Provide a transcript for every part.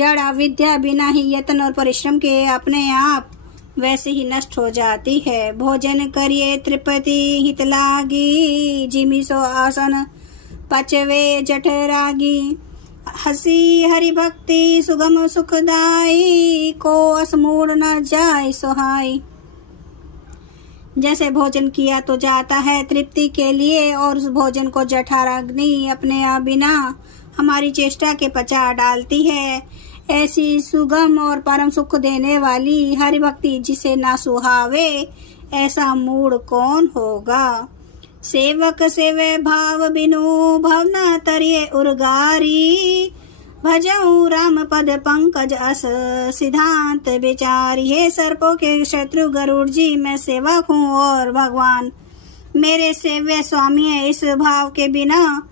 जड़ अविद्या बिना ही यत्न और परिश्रम के अपने आप वैसे ही नष्ट हो जाती है। भोजन करिए तृप्ति हित लागी, जिमि सो आसन पचवे जठरागी। हसी हरि भक्ति सुगम सुखदाई, को असमूढ़ न जाय सोहाई। जैसे भोजन किया तो जाता है तृप्ति के लिए, और उस भोजन को जठराग्नि अपने आप बिना हमारी चेष्टा के पचा डालती है। ऐसी सुगम और परम सुख देने वाली हरि भक्ति जिसे ना सुहावे, ऐसा मूढ़ कौन होगा। सेवक सेवे भाव बिनु भवना तरिये उर्गारी, भजऊ राम पद पंकज अस सिद्धांत विचारी। हे सर्पों के शत्रु गरुड़ जी, मैं सेवक हूँ और भगवान मेरे सेव्य स्वामी है। इस भाव के बिना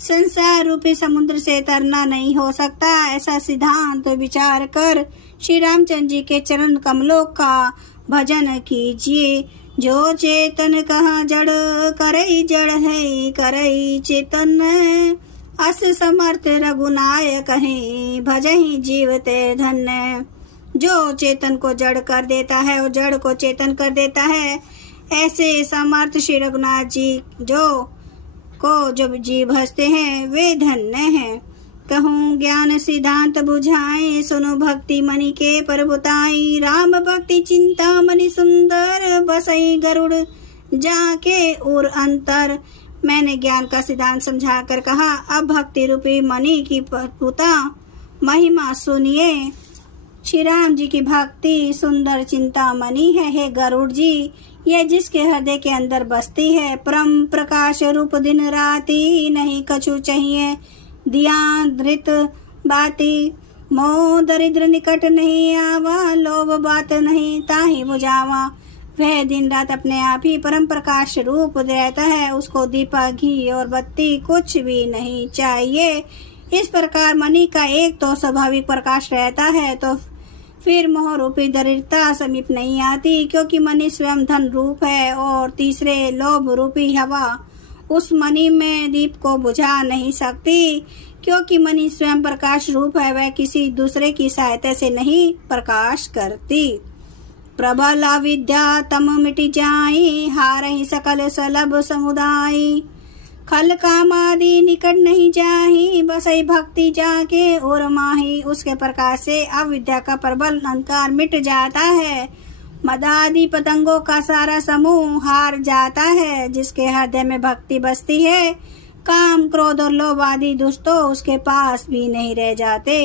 संसार रूपी समुद्र से तरना नहीं हो सकता। ऐसा सिद्धांत विचार कर श्री रामचंद्र जी के चरण कमलों का भजन कीजिए। जो चेतन कहाँ जड़, करई जड़ है करई चेतन। अस समर्थ रघुनायक है, भजहि जीवते धन्य। जो चेतन को जड़ कर देता है और जड़ को चेतन कर देता है, ऐसे समर्थ श्री रघुनाथ जी जो जीव हंसते हैं वे धन्य हैं। कहूँ ज्ञान सिद्धांत बुझाए, सुनो भक्ति मणि के परबुताई। राम भक्ति चिंता मणि सुंदर, बसई गरुड़ जाके उर अंतर। मैंने ज्ञान का सिद्धांत समझा कर कहा, अब भक्ति रूपी मणि की परबुता महिमा सुनिए। श्री राम जी की भक्ति सुंदर चिंता मणि है। हे गरुड़ जी, यह जिसके हृदय के अंदर बसती है। परम प्रकाश रूप दिन राती, नहीं कछु चाहिए दिया धृत बाती। मोह दरिद्र निकट नहीं आवा, लोभ बात नहीं ताही बुझावा। वह दिन रात अपने आप ही परम प्रकाश रूप रहता है, उसको दीपक घी और बत्ती कुछ भी नहीं चाहिए। इस प्रकार मणि का एक तो स्वाभाविक प्रकाश रहता है, तो फिर मोह रूपी दरिद्रता समीप नहीं आती, क्योंकि मणि स्वयं धन रूप है। और तीसरे लोभ रूपी हवा उस मणि में दीप को बुझा नहीं सकती, क्योंकि मणि स्वयं प्रकाश रूप है, वह किसी दूसरे की सहायता से नहीं प्रकाश करती। प्रबल अविद्या तम मिट जाई, हारहि सकल सलभ समुदाय। खल कामादि निकट नहीं जाही, बसई भक्ति जाके और माही। उसके प्रकाश से अविद्या का प्रबल अंधकार मिट जाता है, मदादि पतंगों का सारा समूह हार जाता है। जिसके हृदय में भक्ति बसती है, काम क्रोध और लोभ आदि दुष्टों उसके पास भी नहीं रह जाते।